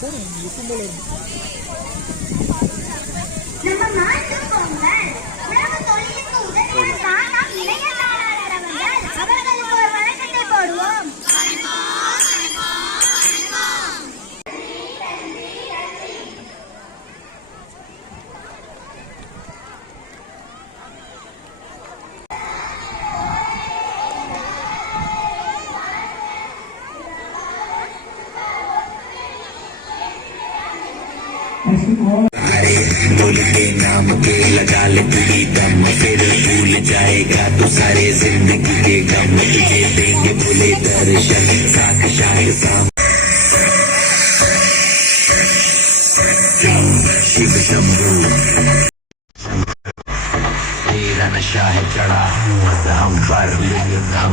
बोल के नाम के लगा ले तुझी दम फिर भूल जाएगा तू सारे जिंदगी के गम तुझे देंगे बोले दर्शन साक्षात साम शिव शंभू तेरा नशा है चढ़ा हम पर हम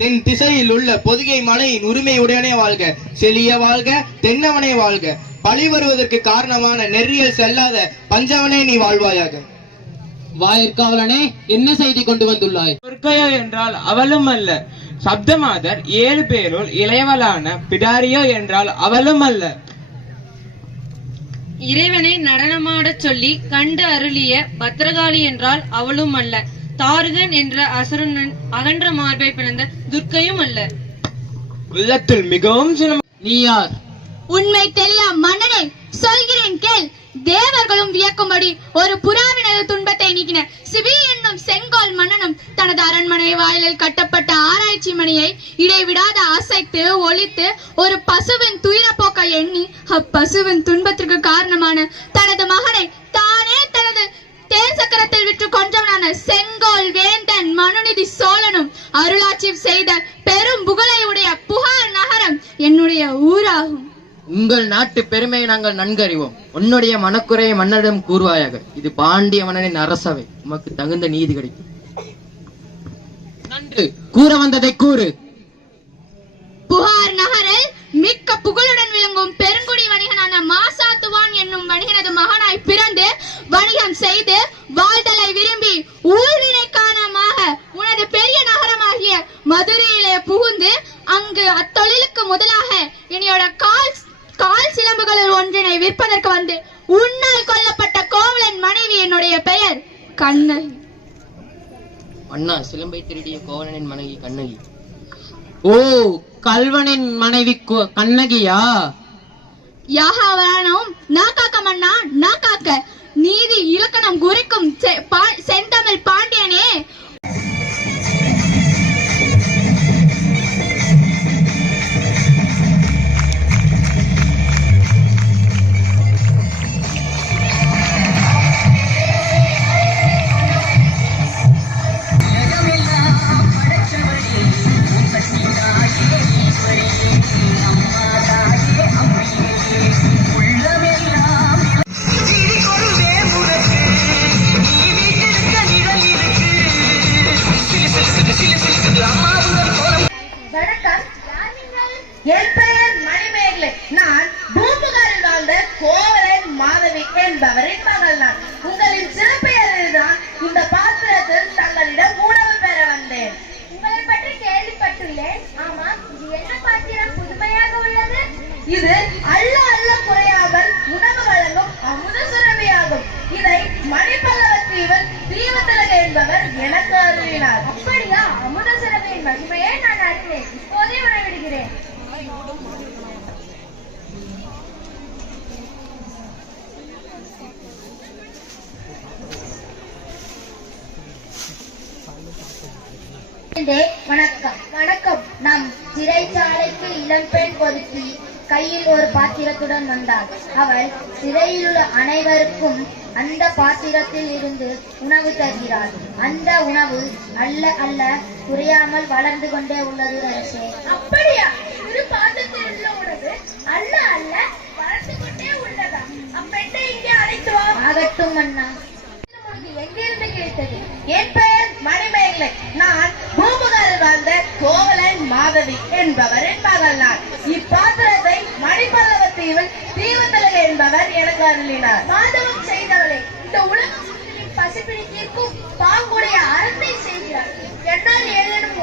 தென் திசையில் உள்ள பொதிகை மலையின் உரிமையுடனே வாழ்க, செழிய வாழ்க, தென்னவனே வாழ்க. பழி வருவதற்கு காரணமான நெறியல் செல்லாத பஞ்சவனே நீ வாழ்வாயாக. வாயிற்காவலனே, என்ன செய்தி கொண்டு வந்துள்ளாய்? துர்க்கையோ என்றால் அவளும் அல்ல. சப்தமாதர் 7 பேருள் இளையவளான பிடாரியோ என்றால் அவளும் அல்ல. இறைவனை நடனமாடச் சொல்லி கண்டு அருளிய பத்ரகாளி என்றால் அவளும் அல்ல. தாருகன் என்ற அசுரன் அகன்ற மார்பை பிறந்த துர்க்கையும் அல்ல. உள்ளத்தில் மிகவும் நீ யார்? உண்மை தெரியா மன்னனே, சொல்கிறேன் கேள். தேவர்களும் வியக்கும்படி ஒரு புறாவினது துன்பத்தை நீக்கின சிபி என்னும் செங்கோல் மன்னனும் தனது அரண்மனை வாயிலில் கட்டப்பட்ட ஆராய்ச்சி மணியை இடைவிடாத அசைத்து ஒலித்து ஒரு பசுவின் துயரப்போக்க எண்ணி அப்பசுவின் துன்பத்திற்கு காரணமான தனது மகனை தானே தனது தேர் சக்கரத்தில் விற்று கொன்றவனான செங்கோல் வேந்தன் மனுநிதி சோழனும் அருளாட்சி செய்த பெரும் புகழை உடைய புகார் நகரம் என்னுடைய ஊராகும். உங்கள் நாட்டு பெருமையை நாங்கள் நன்கறிவோம். உன்னுடைய மனக்குறையை மன்னரிடம் கூறுவாயாக. இது பாண்டிய மன்னனின் அரசவை. உமக்கு தகுந்த நீதி கிடைக்கும். நன்று, கூற வந்ததை கூறு. புகார் நகரில் புகழுடன் விளங்கும் பெருங்குடி வணிகனான மாசாத்துவான் என்னும் வணிகனது மகனாய் பிறந்து வணிகம் செய்து வாழ்தலை விரும்பி ஊழ்வினை காரணமாக உனது பெரிய நகரமாகிய மதுரையிலே புகுந்து அங்கு அத்தொழிலுக்கு முதலாக என்னையோட கால் சிலம்புகளில் ஒன்றினை விற்பதற்கு வந்து உன்னால் கொல்லப்பட்ட கோவலன் மனைவி என்னுடைய பெயர் கண்ணகி. அண்ணா, சிலம்பை திருடிய கோவலனின் மனைவி கண்ணகி. ஓ, கல்வனின் மனைவி கண்ணகியா? யாகாவரானும் நாக்காக்க மன்னா நாக்காக்க நீதி இலக்கணம் குறிக்கும் செந்தமிழ் பாண்டியனே. என் பெயர் மணிமேகலை. நான் பூம்புகாரில் வாழ்ந்த கோவலன் மாதவி என்பவரின் மகள். நான் உங்களின் சிறப்பெயர்தான் இந்த பாத்திரத்தில் தங்களிடம் உணவு பெற வந்தேன். உங்களை பற்றி கேள்விப்பட்டுள்ளேன். ஆமா, இது என்ன பாத்திரம் புதுமையாக உள்ளது? இது அள்ள அள்ள குறையாமல் உணவு வழங்கும் அமுத சுரபியாகும். இதை மணிப்பல்லவத்தீவில் தீவத்திலக என்பவர் எனக்கு அருளினார். அப்படியா? அமுத சுரபியின் மகிமையை நான் அறிந்தேன். இப்போதே உணவிடுகிறேன். வணக்கம். வணக்கம். நம் சிறைச்சாலைக்கு இளம்பெண் ஒருத்தி கையில் ஒரு பாத்திரத்துடன் வந்தாள். அவள் சிறையில் உள்ள அனைவருக்கும் அந்த பாத்திரத்தில் இருந்து உணவு தருகிறாள். அந்த உணவு அல்ல அல்ல குறையாமல் வளர்ந்து கொண்டே உள்ளது அரசே. அப்படியா? இரு பாத்திரத்தில் உள்ள உணவு அல்ல அல்ல வளர்ந்து கொண்டே உள்ளதா? அப்பெண்ணை இங்கே அழைத்து வா. ஆகட்டும் அண்ணா. எங்கிருந்து கேட்டது? என் பெயர் மணிமேகலை. நான் பூம்புகாரில் வாழ்ந்த கோவலன் மாதவி என்பவரின் மகள். நான் இப்பாத்திரத்தை மணிப்பல்லவத்தீவில் தீவத்திலக என்பவர் எனக்கு அருளினார். மாதவம் செய்தவளே, இந்த உலகம் பசிப்பிடிக்கும் பாங்குடைய அறத்தை செய்கிறார். என்னால் ஏதேனும்